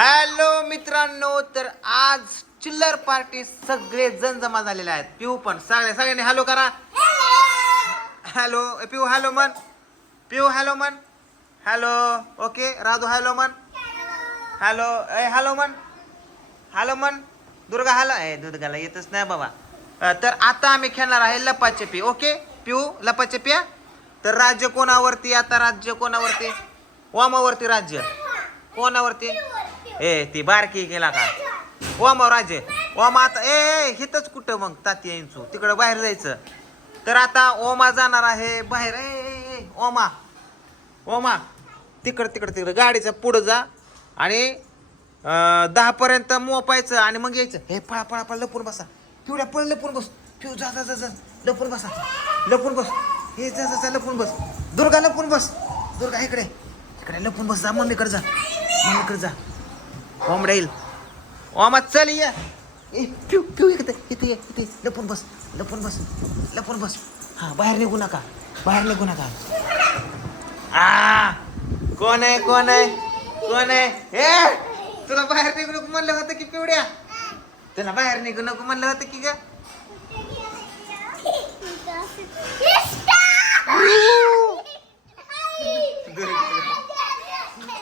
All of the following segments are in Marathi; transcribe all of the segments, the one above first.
हॅलो मित्रांनो तर आज चिल्लर पार्टी सगळे जण जमा झालेले आहेत. पिऊ पण सगळे सगळ्यांनी हॅलो करा. हॅलो पिऊ हॅलो मन पिऊ हॅलो मन हॅलो ओके राधू हॅलो मन हॅलो ए हॅलो मन हॅलो मन दुर्गा हॅलो. ए दुर्गाला येतच नाही बाबा. तर आता आम्ही खेळणार आहे लपाचपी ओके? पिऊ लपाछपिया तर राज्य कोणावरती? आता राज्य कोणावरती? वामावरती राज्य. कोणावरती? ए ती बारकी गेला का? ओमा राजे ओमा आता ए हिथंच कुठं मग ताती इंचू तिकडं बाहेर जायचं. तर आता ओमा जाणार आहे बाहेर. ए, ए ए, ओमा. ओमा तिकडं तिकडं तिकडं. गाडीचा पुढं जा. आणि दहापर्यंत दहा पर्यंत मोपायचं आणि मग यायचं. हे पळा पळा पळा लपून बसा. पिवड्या पळ लपून बस. पिऊ जा जा जा जा. लपून बसा. लपून बस. हे जा जा जा लपून बस. दुर्गा लपून बस. दुर्गा इकडे. इकडे लपून बस. जा मम्मीकडे जा. मम्मीकडे जा. कोंबड्या येईल. ओमा चल ये. पिऊ पिऊ इकडे. इथे ये इथे. लपून बस लपून बस लपून बस. हा बाहेर निघू नका. बाहेर निघू नका. आ कोण आहे कोण आहे? कोण आहे? ए तुला बाहेर निघू नको म्हणलं होतं की पिवड्या. तुला बाहेर निघू नको म्हणलं होतं की ग.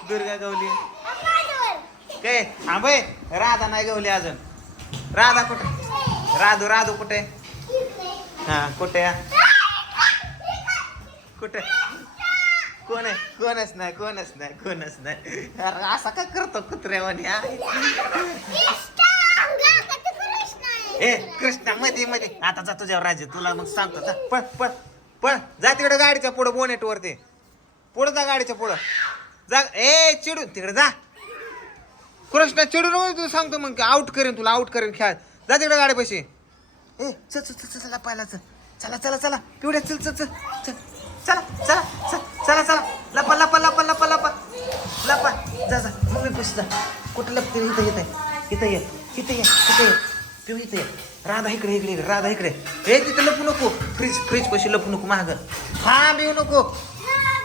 दुर्गा गवली. ए हा राधा नाही गवली अजून. राधा कुठे? राधू राधू कुठे? हा कुठे कुठे? कोण आहे? कोणच नाही कोणच नाही कोणच नाही. अरे असा काय करतो कुत्र्यावानी हा? ए कृष्णा मध्ये मध्ये आता जा तुझ्यावर राज्य तुला मग सांगतो जा. पळ पळ पळ. जा तिकडे गाडीच्या पुढं बोनेट वरती. पुढं जा गाडीच्या पुढं. जा ए चिडून तिकडे जा. कृष्णा चिडून नको तू सांगतो मग आउट करेन तुला आउट करेन खेळ. जा तिकडे गाडी पैसे ए चल चल चल चला पाहिला चल. चला चला चला. पिवड्या चल चल चल. चल चला चला चल चला चला. लपा लपा लपा लपा लपा. लपा. जा जा. मम्मी पैसे जा कुठं लपते? इथं येत आहे इथं ये. इथं ये. इथं ये. पिऊ इथं ये. राधा इकडे इकडे इकडे. राधा इकडे. हे तिथं लपू नको. फ्रीज फ्रीज पैसे लपू नको महाग थांब येऊ नको.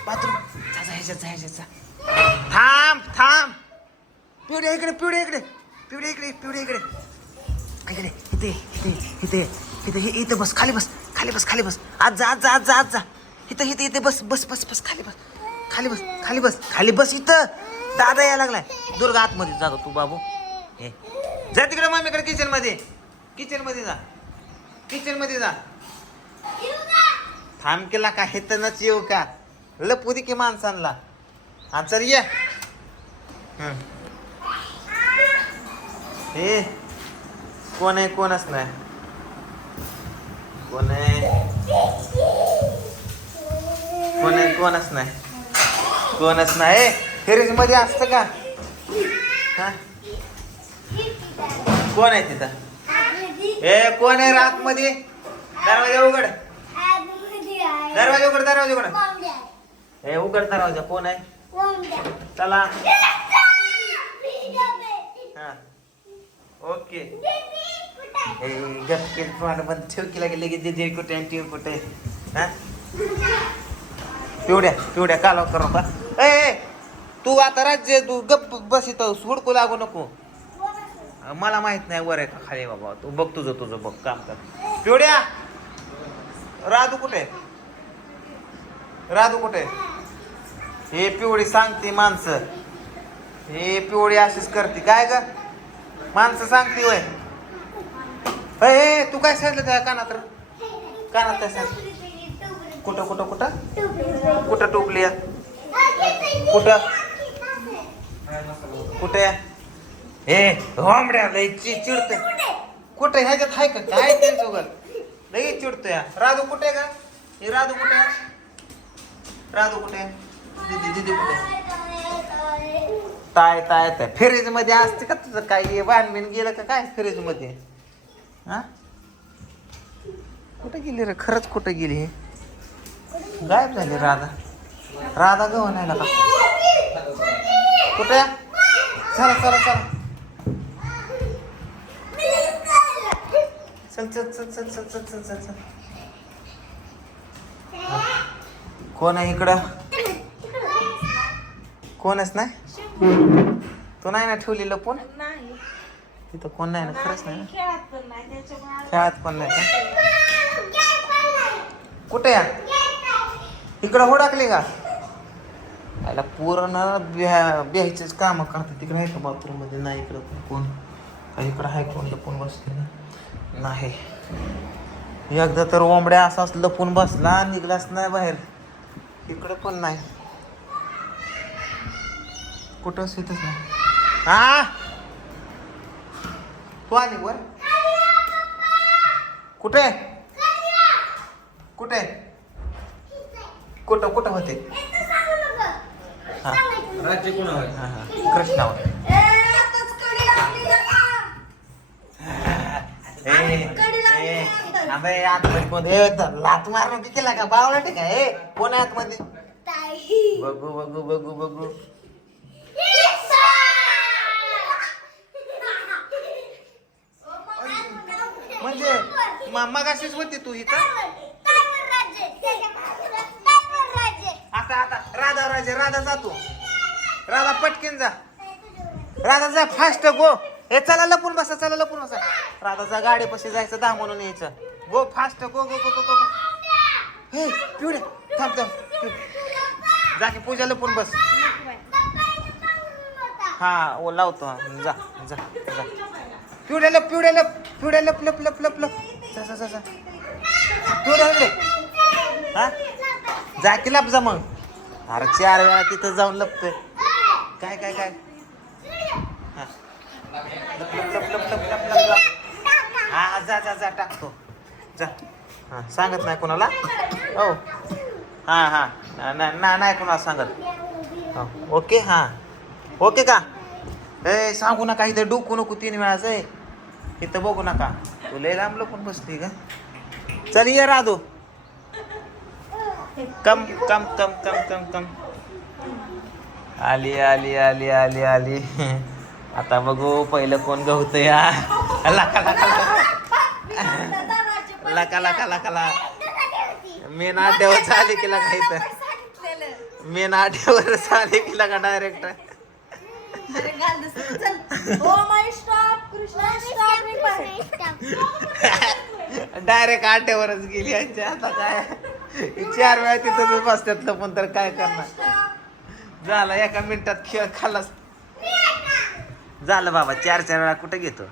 बाथरूम. जा जा ह्याच्यात जा ह्याच्यात जा. थांब थांब. पिवड्या इकडे पिवड्या इकडे. पिवड्या इकडे पिवड्या इकडे. इकडे इथे इथे इथे इथे हे इथे बस खाली बस खाली बस खाली बस. आज जा आज जा आज जा आज जा. इथं इथे इथे बस बस बस बस खाली बस. खाली बस खाली बस खाली बस इथं. दादा यायला लागलाय. दुर्गा आतमध्ये जातो तू बाबू. हे. जा तिकडे मामीकडे किचनमध्ये किचनमध्ये जा. किचनमध्ये जा. थांब केला का? हे तर नच येऊ का? लपू दे की माणसांना. हा चल ये. हं. हे कोण आहे कोणच नाही. कोण आहे? कोण आहे कोणच नाही. कोणच नाही. फ्रीजमध्ये असतं का? हा? कोण आहे तिथं? ए कोण आहे रात मध्ये? दरवाजा उघड. दरवाजा उघड दरवाजा उघड. ए उघड दरवाजा. कोण आहे? चला. हा. ओके. गप गपके तोंड बंद ठेव की लागे लगेच दीदी कुठे आणि ठेव कुठे. हा? पिवड्या पिवड्या कालव करू का ए ए, तू आता राज्य तू गप बस इथं हुडकू लागू नको. मला माहीत नाही वर आहे का खाली बाबा तू बघ तुझं तुझं बघ काम कर. पिवड्या राधू कुठे? राधू कुठे? हे पिवळी सांगते माणसं. हे पिवळी अशीच करते. काय ग? माणसं सांगते वय ए, तू काय सांगितलं त्या कानात कानात काय कुठं कुठं कुठं? कुठं टोपली आहे? कुठं? कुठे? ए होमड्या लय चि चिडते कुठे? ह्याच्यात आहे का? काय त्यांचं उगल लई चिडतोय. राधू कुठे का? हे राधू कुठे राधू कुठे दिदी दिदी कुठे आहे? ताय ताय ताय. फ्रीजमध्ये असते का तुझं काय बांधबीन गेलं का काय फ्रीजमध्ये हा? कुठे गेली रे? खरंच कुठे गेली हे? गायब झाली राधा. राधा गव्हाण आहे का? कुठे? चला चला चला. चल चल चल चल चल चल चल चल चल. कोण आहे इकडं? कोणच नाही? तू नाही ना ठेवली लपून नाही. तिथं कोण नाही ना? खरंच नाही ना? खेळात पण नाही त्याच्यामुळे खेळात पण नाही का? कुठे या? इकडं हुडाकली का? याला पूर्ण ब्या ब्यायचेच काम करते तिकडे आहे का बाथरूममध्ये नाही इकडं पण कोण? का इकडं आहे कोण? लपून बसले ना? नाही. एकदा तर ओंबड्या असाच लपून बसला निघलाच नाही बाहेर. इकडं पण नाही. कुठंच येतच नाही हा? तू आली वर. कुठे? कुठे? कुठं कुठं होते? हा. राज्य कोणावर? हा हा. कृष्णावर. अबे, आतमध्ये लात मारणं की केला का? बावला ठीक आहे. कोण आहे आतमध्ये? बघू बघू बघू बघू म्हणजे म- मगाशीच होती तू इथं? आता आता. राधा राजा. राधा जातो राधा पटकीन जा. राधा जा फास्ट गो. हे चला लपून बसा चला लपून बसा. राधा जा गाडी पशी जायचं दहा म्हणून यायचं. Go fast go go go go go. हे पिवडे थांब थांब. जा की पूजा लपून बस. हा ओ लावतो. हा. जा जा जा. पिवड्या लप पिवड्या लप पिवड्या लप लप लप लप लप. जा जा जा जा पिवड्या इकडे. हा? जा की लप जा मग. अरे चार वेळा तिथं जाऊन लपतोय. काय काय काय? हा. लप लप लप लप लप लप. लप लप हा जा जा जा टाकतो. जा. हा सांगत नाही कोणाला? हो. हा हा. ना- ना नाही कोणाला सांगत. हो, ओके हा. ओके का? ए सांगू नका इथं डोकू नको तीन वेळाच आहे इथं बघू नका. तू लय लांब पण बसली का चल ये राधू. कम कम कम कम कम कम. आली आली आली आली आली. आता बघू पहिलं कोण गवत या. लका लका लका. लका लका ला मेन आड्यावर झाले की लका इथं मेन आड्यावर झाले की लका डायरेक्ट डायरेक्ट आड्यावरच गेली यांच्या आता काय? चार वेळा तिथं बसतात पण तर काय करणार? झालं एका मिनिटात खेळ खाल्लास झालं बाबा चार चार वेळा कुठं घेतो?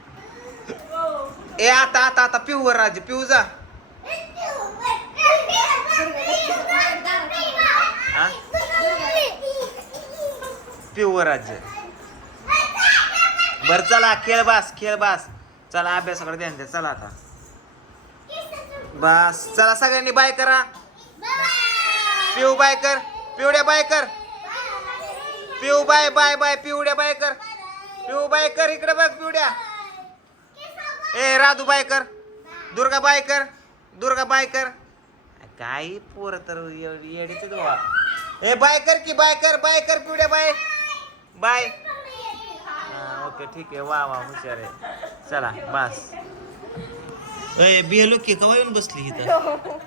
ए आता आता आता पिऊ वर राजे पिऊ जा. पिऊ वर राज्य बर चला खेळ बास खेळ बास. चला अभ्यासाकडे ध्यान द्या चला आता. बस. चला सगळ्यांनी बाय करा. पिऊ बाय कर. पिवड्या बाय कर. Piu bye bye bye. पिवड्या bye कर. पिऊ बाय कर. इकडे बघ पिवड्या. ए राधू बाय कर. दुर्गा बाय कर. दुर्गा बाय कर. काही पोर तर येडीच गोवा ए बाय कर की बाय कर बाय कर पिवड्या बाय. बाय. ओके ठीक आहे. वा वा हुशार आहे. चला बस. ए बिहलो की? कवा येऊन बसली इथं? हो.